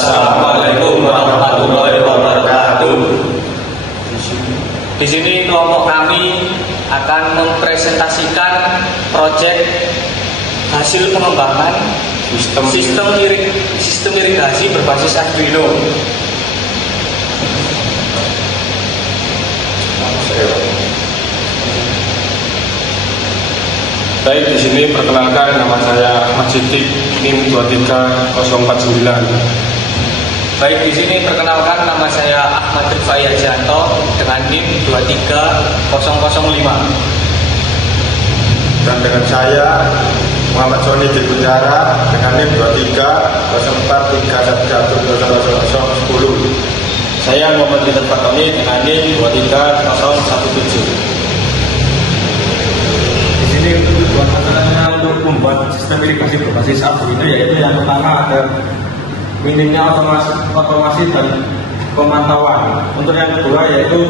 Assalamualaikum warahmatullahi wabarakatuh. Di sini kelompok kami akan mempresentasikan proyek hasil pengembangan sistem irigasi berbasis Arduino. Baik, di sini perkenalkan, nama saya Ahmad Siddiq, NIM 23049. Baik, di sini perkenalkan, nama saya Ahmad Rifai Ajanto dengan NIM 23005. Dan dengan saya Muhammad Soni Jeputara dengan NIM 23043110010. Saya Muhammad Bintan Fatoni dengan NIM 23017. Ini untuk tujuan asalnya untuk membuat sistem irigasi berbasis Arduino, yaitu yang pertama ada minimnya otomasi dan pemantauan. Untuk yang kedua yaitu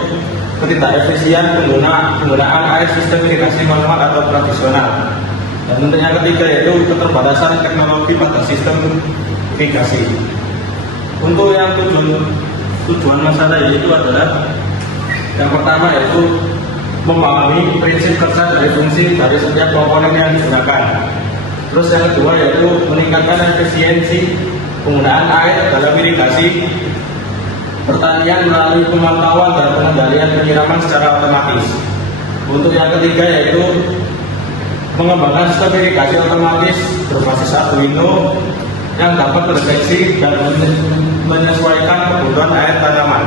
ketidakefisien penggunaan air sistem irigasi manual atau tradisional. Dan untuk yang ketiga yaitu keterbatasan teknologi pada sistem irigasi. Untuk yang tujuan masalah yaitu adalah yang pertama yaitu memahami prinsip kerja dari fungsi dari setiap komponen yang digunakan. Terus yang kedua yaitu meningkatkan efisiensi penggunaan air dalam irigasi pertanian melalui pemantauan dan pengendalian penyiraman secara otomatis. Untuk yang ketiga yaitu mengembangkan sistem irigasi otomatis berbasis Arduino yang dapat terdeteksi dan menyesuaikan kebutuhan air tanaman.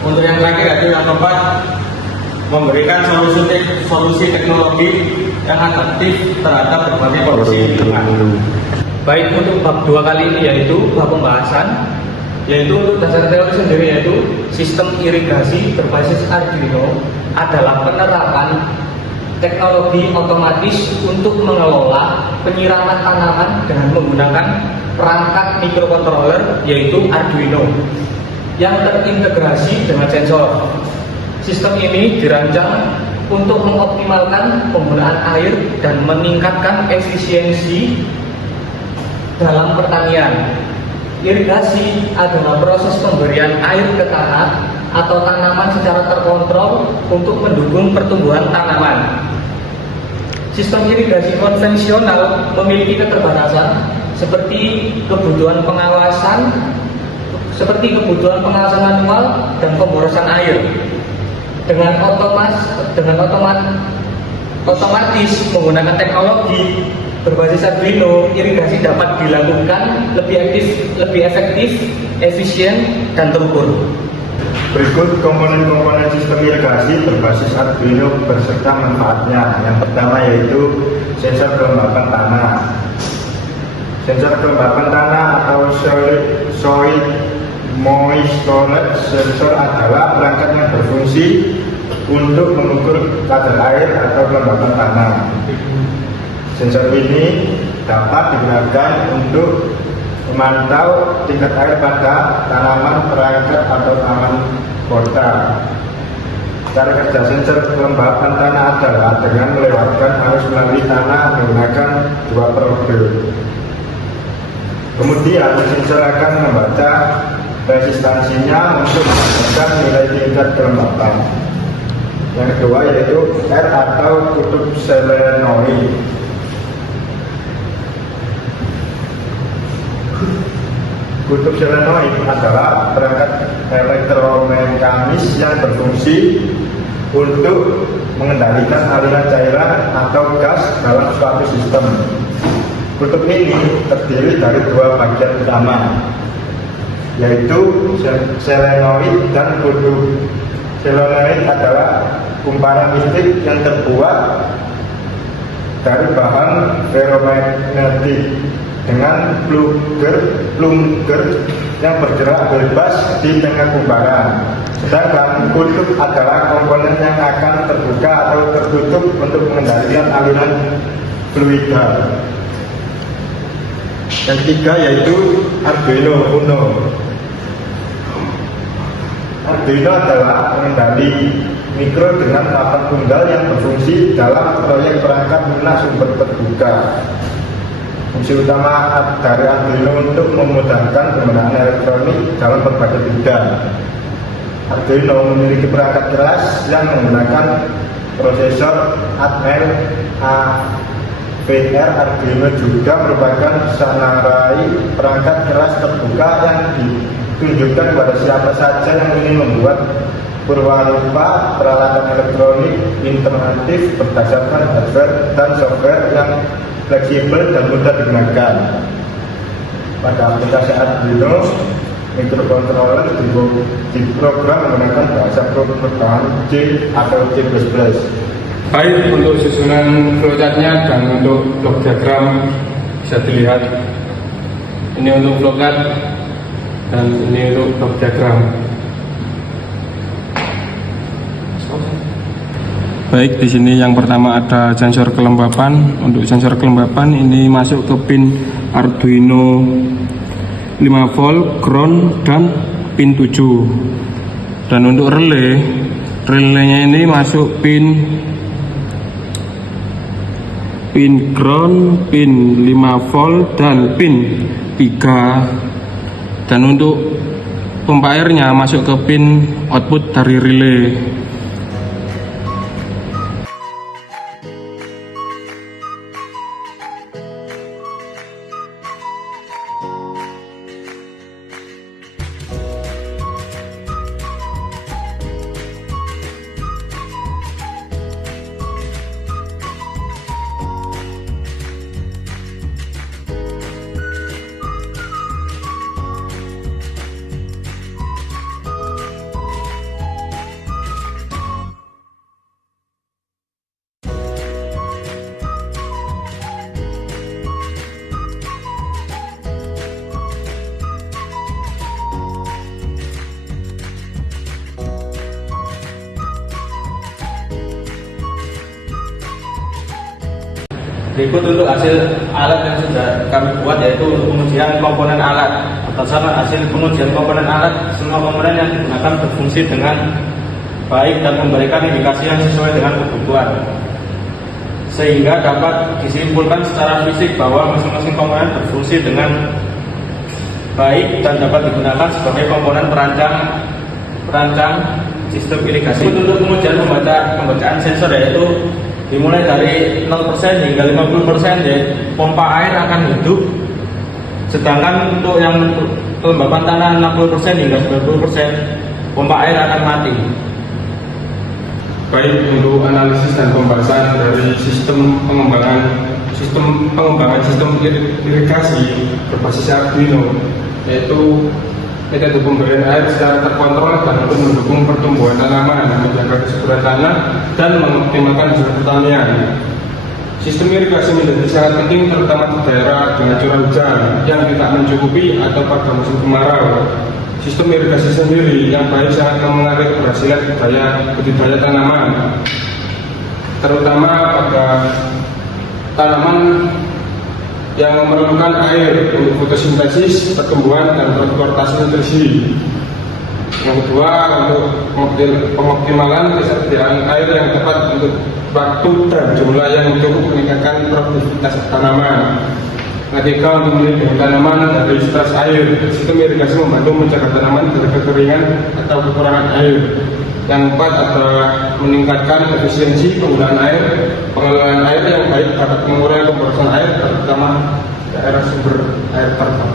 Untuk yang terakhir yaitu yang keempat, memberikan solusi teknologi yang adaptif terhadap berbagai kondisi lingkungan. Baik, untuk bab 2 kali ini yaitu bab pembahasan, yaitu untuk dasar teori sendiri yaitu sistem irigasi berbasis Arduino adalah penerapan teknologi otomatis untuk mengelola penyiraman tanaman dengan menggunakan perangkat microcontroller yaitu Arduino yang terintegrasi dengan sensor. Sistem ini dirancang untuk mengoptimalkan penggunaan air dan meningkatkan efisiensi dalam pertanian. Irigasi adalah proses pemberian air ke tanah atau tanaman secara terkontrol untuk mendukung pertumbuhan tanaman. Sistem irigasi konvensional memiliki keterbatasan seperti kebutuhan pengawasan manual dan pemborosan air. Dengan otomatis menggunakan teknologi berbasis Arduino, irigasi dapat dilakukan lebih efektif, efisien, dan terukur. Berikut komponen-komponen sistem irigasi berbasis Arduino beserta manfaatnya. Yang pertama yaitu sensor kelembapan tanah. Sensor kelembapan tanah atau soil moisture sensor adalah perangkat yang berfungsi untuk mengukur kadar air atau kelembapan tanah. Sensor ini dapat digunakan untuk memantau tingkat air pada tanaman perangkat atau taman kota. Cara kerja sensor kelembapan tanah adalah dengan melewatkan arus melalui tanah menggunakan dua periode. Kemudian sensor akan membaca resistansinya untuk mendapatkan nilai tingkat kelembapan. Yang kedua yaitu R atau kutub solenoid. Kutub solenoid adalah perangkat elektromekanis yang berfungsi untuk mengendalikan aliran cairan atau gas dalam suatu sistem. Kutub ini terdiri dari dua bagian utama, yaitu solenoid dan kutub. Solenoid adalah kumparan listrik yang terbuat dari bahan ferromagnetik dengan plunger yang bergerak bebas di tengah kumparan. Sedangkan kutub adalah komponen yang akan terbuka atau tertutup untuk mengendalikan aliran fluida. Yang ketiga yaitu Arduino Uno. Arduino adalah pengendali mikro dengan papan tunggal yang berfungsi dalam proyek perangkat lunak sumber terbuka. Fungsi utama dari Arduino untuk memudahkan penggunaan elektronik dalam berbagai bidang. Arduino memiliki perangkat keras yang menggunakan prosesor Atmel AVR. Arduino juga merupakan sanarai perangkat keras terbuka yang ditunjukkan kepada siapa saja yang ingin membuat purwarupa peralatan elektronik interaktif berdasarkan hardware dan software yang fleksibel dan mudah digunakan. Pada aplikasi Arduino, microcontroller diprogram menggunakan bahasa programan C atau C++. Baik untuk susunan flowchartnya dan untuk block diagram bisa dilihat. Ini untuk flowchart dan ini untuk block diagram. Baik, di sini yang pertama ada sensor kelembapan. Untuk sensor kelembapan ini masuk ke pin Arduino 5 volt, ground, dan pin 7. Dan untuk relaynya ini masuk pin ground, pin 5 volt, dan pin 3. Dan untuk pompa airnya masuk ke pin output dari relay. Berikut untuk hasil alat yang sudah kami buat, yaitu untuk pengujian komponen alat. Berdasarkan hasil pengujian komponen alat, semua komponen yang digunakan berfungsi dengan baik dan memberikan indikasi yang sesuai dengan kebutuhan, sehingga dapat disimpulkan secara fisik bahwa masing-masing komponen berfungsi dengan baik dan dapat digunakan sebagai komponen perancang sistem irigasi. Untuk pengujian pembacaan sensor, yaitu dimulai dari 0% hingga 50%, ya, pompa air akan hidup, sedangkan untuk yang kelembapan tanah 60% hingga 90%, pompa air akan mati. Baik untuk analisis dan pembahasan dari sistem pengembangan sistem irigasi berbasis Arduino, yaitu metode pemberian air secara terkontrol dan untuk mendukung pertumbuhan tanaman, menjaga kesuburan tanah, dan mengoptimalkan hasil pertanian. Sistem irigasi menjadi sangat penting terutama di daerah dengan curah hujan yang tidak mencukupi atau pada musim kemarau. Sistem irigasi sendiri yang baik sangat mempengaruhi keberhasilan budidaya tanaman, terutama pada tanaman yang memerlukan air untuk fotosintesis, pertumbuhan, dan transportasi nutrisi. Yang kedua, untuk pengoptimalan kesediaan air yang tepat untuk waktu dan jumlah yang cukup meningkatkan produktivitas tanaman. Ketiga, untuk melindungi tanaman dari stres air. Sistem irigasi membantu mencegah tanaman dari kekeringan atau kekurangan air. Yang keempat adalah meningkatkan efisiensi penggunaan air. Pengelolaan air yang baik dapat mengurangi pemborosan air, terutama daerah sumber air terbatas.